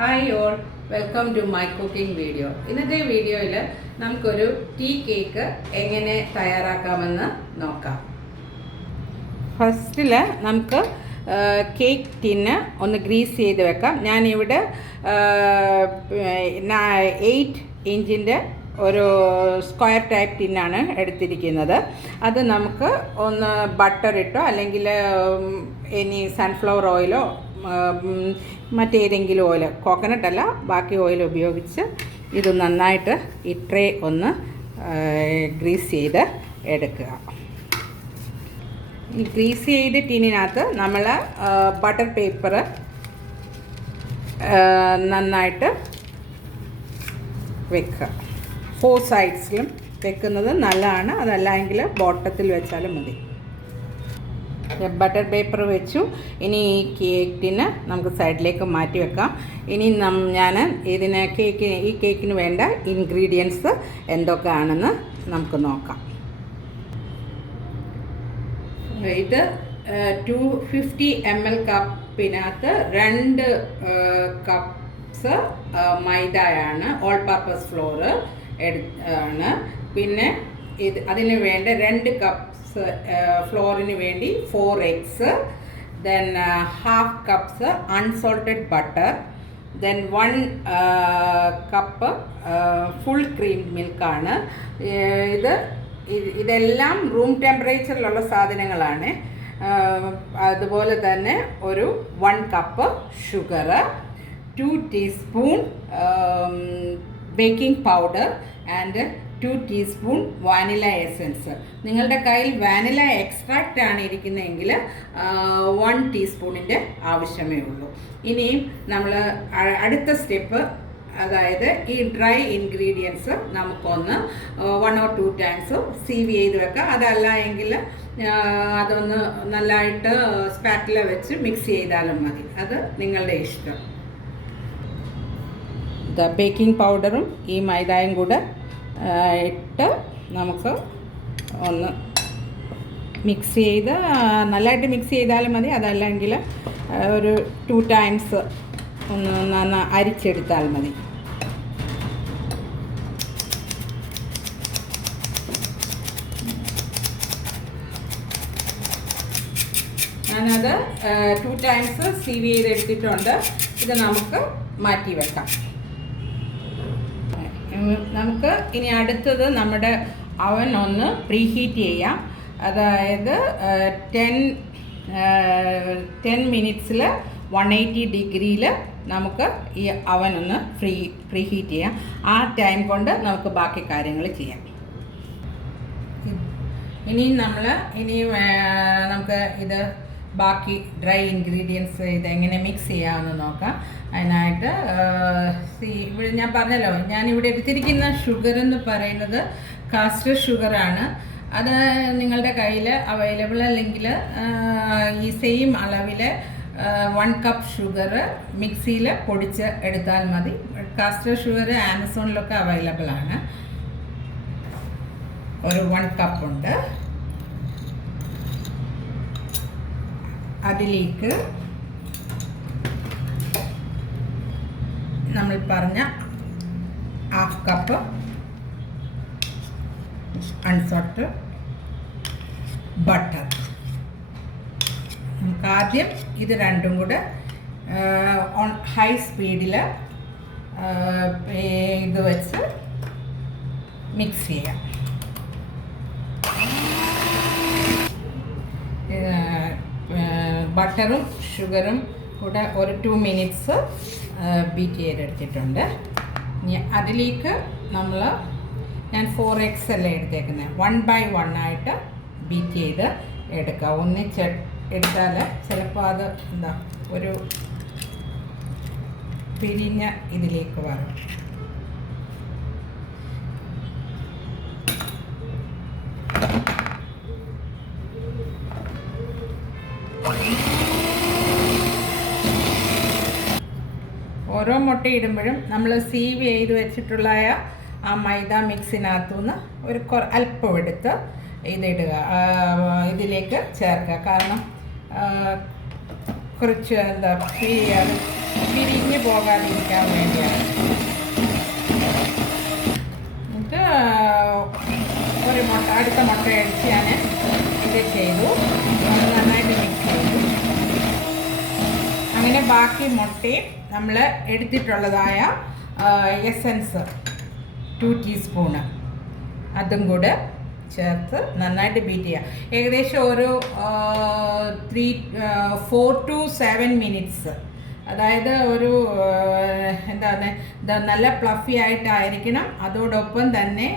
Hi all, welcome to my cooking video. ഇന്നത്തെ വീഡിയോയിൽ നമുക്കൊരു ടീ കേക്ക് എങ്ങനെ തയ്യാറാക്കാമെന്ന് നോക്കാം. ഫസ്റ്റിൽ നമുക്ക് കേക്ക് ടിന്ന് ഒന്ന് ഗ്രീസ് ചെയ്ത് വെക്കാം. ഞാനിവിടെ 8 ഇഞ്ചിൻ്റെ ഒരു സ്ക്വയർ ടൈപ്പ് ടിന്നാണ് എടുത്തിരിക്കുന്നത്. അത് നമുക്ക് ഒന്ന് ബട്ടർ ഇട്ടോ അല്ലെങ്കിൽ ഇനി സൺഫ്ലവർ ഓയിലോ മറ്റേതെങ്കിലും ഓയിൽ, കോക്കനട്ട് അല്ല ബാക്കി ഓയിൽ ഉപയോഗിച്ച് ഇത് നന്നായിട്ട് ഈ ട്രേ ഒന്ന് ഗ്രീസ് ചെയ്ത് എടുക്കുക. ഈ ഗ്രീസ് ചെയ്ത് ടിന്നിനകത്ത് നമ്മൾ ബട്ടർ പേപ്പർ നന്നായിട്ട് വെക്കുക. 4 സൈഡ്സിലും വെക്കുന്നത് നല്ലതാണ്. അതല്ലെങ്കിൽ ബോട്ടത്തിൽ വെച്ചാലും മതി. ബട്ടർ പേപ്പർ വെച്ചു. ഇനി ഈ കേക്കിന് നമുക്ക് സൈഡിലേക്ക് മാറ്റി വെക്കാം. ഇനി ഞാൻ ഈ കേക്കിന് വേണ്ട ഇൻഗ്രീഡിയൻസ് എന്തൊക്കെയാണെന്ന് നമുക്ക് നോക്കാം. ഇത് 250 ml കപ്പിനകത്ത് 2 കപ്സ് മൈദയാണ്, ഓൾ പർപ്പസ് ഫ്ലോർ ആണ്. പിന്നെ അതിന് വേണ്ട 2 കപ്സ് ഫ്ലോറിന് വേണ്ടി 4 eggs, then half cups unsalted butter, then 1 cup full cream milk ആണ്. ഇതെല്ലാം റൂം ടെമ്പറേച്ചറിലുള്ള സാധനങ്ങളാണ്. അതുപോലെ തന്നെ ഒരു 1 cup sugar, 2 teaspoon baking powder and 2 teaspoon vanilla essence. നിങ്ങളുടെ കയ്യിൽ വാനില എക്സ്ട്രാക്റ്റ് ആണ് ഇരിക്കുന്നതെങ്കിൽ 1 ടീസ്പൂണിൻ്റെ ആവശ്യമേ ഉള്ളൂ. ഇനിയും നമ്മൾ അടുത്ത സ്റ്റെപ്പ്, അതായത് ഈ ഡ്രൈ ഇൻഗ്രീഡിയൻസ് നമുക്കൊന്ന് 1 or 2 ടൈംസ് സീവ് ചെയ്ത് വെക്കാം. അതല്ല എങ്കിൽ അതൊന്ന് നല്ലതായിട്ട് സ്പാറ്റില വെച്ച് മിക്സ് ചെയ്താലും മതി. അത് നിങ്ങളുടെ ഇഷ്ടം. ബേക്കിംഗ് പൗഡറും ഈ മൈദയും കൂടെ ഇട്ട് നമുക്ക് ഒന്ന് മിക്സ് ചെയ്ത് നല്ലതായിട്ട് മിക്സ് ചെയ്താലും മതി. അതല്ലെങ്കിൽ ഒരു 2 ടൈംസ് ഒന്ന് അരിച്ചെടുത്താൽ മതി. ഞാനത് 2 ടൈംസ് സീവ് ചെയ്തെടുത്തിട്ടുണ്ട്. ഇത് നമുക്ക് മാറ്റി വെക്കാം. നമുക്ക് ഇനി അടുത്തത് നമ്മുടെ അവൻ ഒന്ന് പ്രീഹീറ്റ് ചെയ്യാം. അതായത് 10 മിനിറ്റ്സിൽ 180 ഡിഗ്രിയിൽ നമുക്ക് ഈ അവൻ ഒന്ന് പ്രീഹീറ്റ് ചെയ്യാം. ആ ടൈം കൊണ്ട് നമുക്ക് ബാക്കി കാര്യങ്ങൾ ചെയ്യാം. ഇനി നമുക്ക് ഇത് ബാക്കി ഡ്രൈ ഇൻഗ്രീഡിയൻസ് ഇതെങ്ങനെ മിക്സ് ചെയ്യാമെന്ന് നോക്കാം. അതിനായിട്ട് ഇവിടെ ഞാൻ പറഞ്ഞല്ലോ, ഞാനിവിടെ എടുത്തിരിക്കുന്ന ഷുഗർ എന്ന് പറയുന്നത് കാസ്റ്റർ ഷുഗറാണ്. അത് നിങ്ങളുടെ കയ്യിൽ അവൈലബിൾ അല്ലെങ്കിൽ ഈ സെയിം അളവിൽ 1 കപ്പ് ഷുഗർ മിക്സിയിൽ പൊടിച്ച് എടുത്താൽ മതി. കാസ്റ്റർ ഷുഗർ ആമസോണിലൊക്കെ അവൈലബിൾ ആണ്. ഒരു 1 കപ്പുണ്ട്. അതിലേക്ക് നമ്മൾ പറഞ്ഞ 1/2 കപ്പ് അൺസോൾട്ടഡ് ബട്ടർ. നമുക്ക് ആദ്യം ഇത് രണ്ടും കൂടെ ഓൺ ഹൈ സ്പീഡിൽ ഇത് വെച്ച് മിക്സ് ചെയ്യാം. ബട്ടറും ഷുഗറും കൂടെ ഒരു 2 മിനിറ്റ്സ് ബീറ്റ് ചെയ്തെടുത്തിട്ടുണ്ട്. ഇനി അതിലേക്ക് ഞാൻ 4 eggs അല്ലേ എടുത്തേക്കുന്നത്, 1 by 1 ആയിട്ട് ബീറ്റ് ചെയ്ത് എടുക്കുക. ഒന്നിച്ച് എടുത്താൽ ചിലപ്പോൾ അത് ഒരു പിരിഞ്ഞ ഇതിലേക്ക് വരും. ഓരോ മുട്ട ഇടുമ്പോഴും നമ്മൾ സീവ് ചെയ്ത് വെച്ചിട്ടുള്ള ആ മൈദ മിക്സിനകത്തുനിന്ന് ഒരു അല്പം എടുത്ത് ഇതിടുക, ഇതിലേക്ക് ചേർക്കുക. കാരണം കുറച്ച് പിരിഞ്ഞ് പോകാതിരിക്കാൻ വേണ്ടിയാണ്. എന്നിട്ട് ഒരു മുട്ട, അടുത്ത മുട്ട അടിച്ച് ഞാൻ ഇത് ചെയ്തു, നന്നായിട്ട് മിക്സ് ചെയ്തു. അങ്ങനെ ബാക്കി മുട്ടയും നമ്മൾ എടുത്തിട്ടുള്ളതായ എസൻസ് 2 ടീസ്പൂണ് അതും കൂടെ ചേർത്ത് നന്നായിട്ട് ബീറ്റ് ചെയ്യുക. ഏകദേശം ഒരു 4 to 7 മിനിറ്റ്സ്. അതായത് ഒരു എന്താണ് നല്ല ഫ്ലഫി ആയിട്ടായിരിക്കണം. അതോടൊപ്പം തന്നെ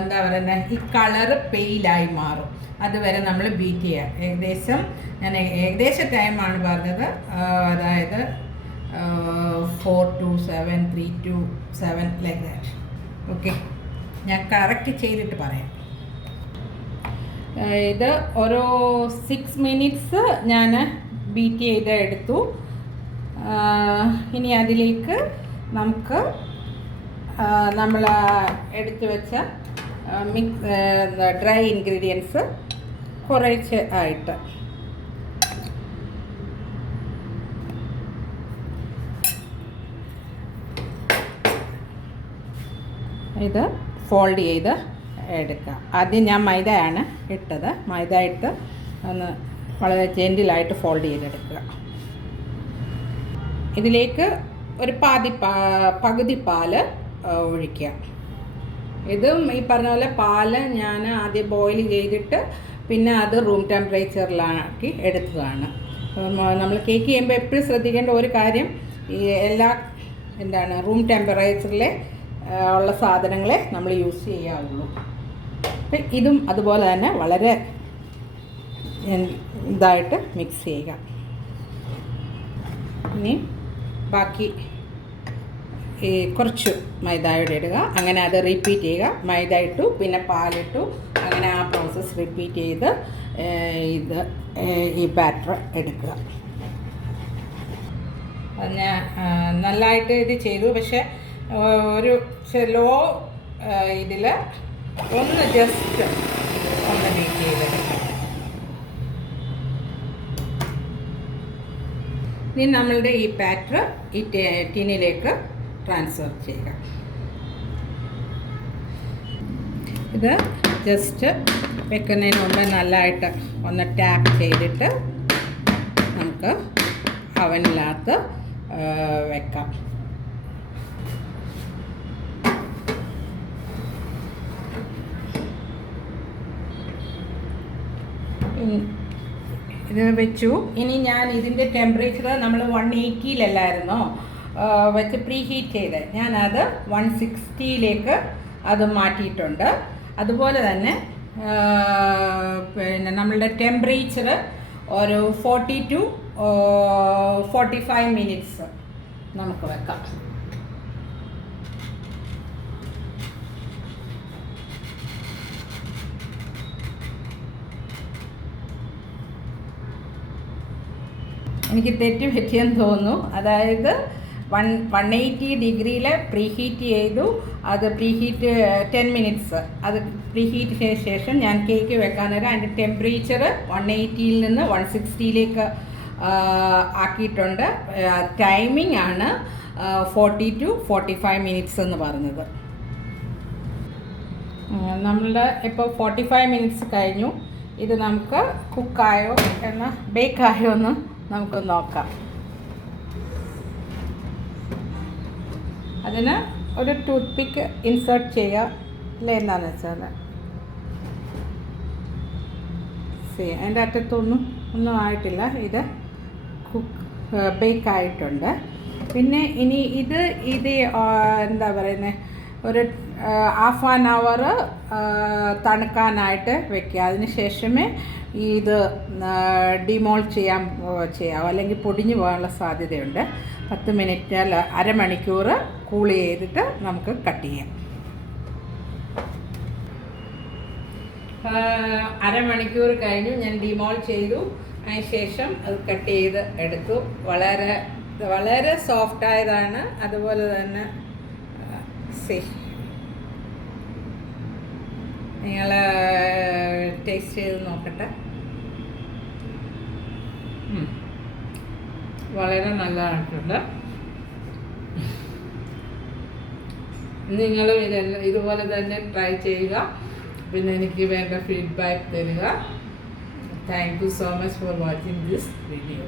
എന്താ പറയുന്നത്, ഈ കളറ് പെയിലായി മാറും. അതുവരെ നമ്മൾ ബീറ്റ് ചെയ്യുക. ഞാൻ ഏകദേശ ടൈമാണ് പറഞ്ഞത്. അതായത് 4 to 7, 3 to 7 like that. Okay, ഞാൻ കറക്റ്റ് ചെയ്തിട്ട് പറയാം. ഇത് ഒരു 6 മിനിറ്റ്സ് ഞാൻ ബീറ്റ് ചെയ്ത് എടുത്തു. ഇനി അതിലേക്ക് നമുക്ക് നമ്മൾ എടുത്തു വെച്ച ഡ്രൈ ഇൻഗ്രീഡിയൻസ് കുറച്ച് ആയിട്ട് ഇത് ഫോൾഡ് ചെയ്ത് എടുക്കാം. ആദ്യം ഞാൻ മൈദയാണ് ഇട്ടത്. മൈദ ഇട്ട് ഒന്ന് വളരെ ജെൻറ്റിലായിട്ട് ഫോൾഡ് ചെയ്തെടുക്കുക. ഇതിലേക്ക് ഒരു പകുതി പാല് ഒഴിക്കുക. ഇതും ഈ പറഞ്ഞ പോലെ പാല് ഞാൻ ആദ്യം ബോയിൽ ചെയ്തിട്ട് പിന്നെ അത് റൂം ടെമ്പറേച്ചറിലാക്കി എടുത്തതാണ്. നമ്മൾ കേക്ക് ചെയ്യുമ്പോൾ എപ്പോഴും ശ്രദ്ധിക്കേണ്ട ഒരു കാര്യം, ഈ എല്ലാ റൂം ടെമ്പറേച്ചറിലെ ഉള്ള സാധനങ്ങളെ നമ്മൾ യൂസ് ചെയ്യാവുള്ളൂ. അപ്പം ഇതും അതുപോലെ തന്നെ വളരെ ഇതായിട്ട് മിക്സ് ചെയ്യുക. ഇനി ബാക്കി ഈ കുറച്ച് മൈദയുടെ ഇടുക. അങ്ങനെ അത് റിപ്പീറ്റ് ചെയ്യുക. മൈദ ഇട്ടു, പിന്നെ പാലിട്ടു, അങ്ങനെ ആ പ്രോസസ്സ് റിപ്പീറ്റ് ചെയ്ത് ഈ ബാറ്റർ എടുക്കുക. ഞാൻ നല്ലതായിട്ട് ഇത് ചെയ്തു. പക്ഷേ ഒരു ലോ ഇതിൽ ഒന്ന് ജസ്റ്റ് ഒന്ന് ബീറ്റ് ചെയ്തെടുക്കാം. ഇനി നമ്മളുടെ ഈ ബാറ്റർ ഈ ടിന്നിലേക്ക് ട്രാൻസ്ഫർ ചെയ്യുക. ഇത് ജസ്റ്റ് വെക്കുന്നതിന് മുമ്പ് നല്ലതായിട്ട് ഒന്ന് ടാപ്പ് ചെയ്തിട്ട് നമുക്ക് അവനിനകത്ത് വെക്കാം. ഇത് വെച്ചു. ഇനി ഞാൻ ഇതിൻ്റെ ടെമ്പറേച്ചർ നമ്മൾ 180-ലായിരുന്നോ വെച്ച് പ്രീ ഹീറ്റ് ചെയ്ത്, ഞാനത് 160-ലേക്ക് അത് മാറ്റിയിട്ടുണ്ട്. അതുപോലെ തന്നെ പിന്നെ നമ്മളുടെ ടെമ്പറേച്ചർ ഒരു 40 to 45 മിനിറ്റ്സ് നമുക്ക് വെക്കാം. എനിക്ക് തെറ്റ് പറ്റിയെന്ന് തോന്നുന്നു. അതായത് 180 ഡിഗ്രിയിൽ പ്രീ ഹീറ്റ് ചെയ്തു. അത് പ്രീ ഹീറ്റ് 10 മിനിറ്റ്സ് അത് പ്രീ ഹീറ്റിന് ശേഷം ഞാൻ കേക്ക് വെക്കാൻ നേരം അതിൻ്റെ ടെമ്പറേച്ചർ 180-ൽ നിന്ന് 160-ലേക്ക് ആക്കിയിട്ടുണ്ട്. ടൈമിംഗ് ആണ് 40 to 45 മിനിറ്റ്സ് എന്ന് പറഞ്ഞത്. നമ്മളുടെ ഇപ്പോൾ 45 മിനിറ്റ്സ് കഴിഞ്ഞു. ഇത് നമുക്ക് കുക്കായോ ബേക്കായോ എന്ന് നമുക്ക് നോക്കാം. അതിന് ഒരു ടൂത്ത് പിക്ക് ഇൻസേർട്ട് ചെയ്യുക. അല്ലേ, എന്താണെന്ന് വെച്ചാൽ അതിൻ്റെ അറ്റത്തൊന്നും ആയിട്ടില്ല. ഇത് ബേക്കായിട്ടുണ്ട്. പിന്നെ ഇനി ഇത് എന്താ പറയുന്നത്, ഒരു ഹാഫ് ആൻ അവർ തണുക്കാനായിട്ട് വെക്കുക. അതിന് ശേഷമേ ഇത് ഡിമോൾഡ് ചെയ്യാവൂ, അല്ലെങ്കിൽ പൊടിഞ്ഞു പോകാനുള്ള സാധ്യതയുണ്ട്. 10 മിനിറ്റ് അല്ല അരമണിക്കൂർ കൂൾ ചെയ്തിട്ട് നമുക്ക് കട്ട് ചെയ്യാം. അരമണിക്കൂർ കഴിഞ്ഞു, ഞാൻ ഡിമോൾഡ് ചെയ്തു. അതിന് ശേഷം അത് കട്ട് ചെയ്ത് എടുത്തു. വളരെ സോഫ്റ്റ് ആയതാണ്. അതുപോലെ തന്നെ നിങ്ങൾ ടേസ്റ്റ് ചെയ്ത് നോക്കട്ടെ. വളരെ നല്ലതായിട്ടുണ്ട്. നിങ്ങളും ഇതുപോലെ തന്നെ ട്രൈ ചെയ്യുക. പിന്നെ എനിക്ക് വേണ്ട ഫീഡ്ബാക്ക് തരിക. Thank you so much for watching this video.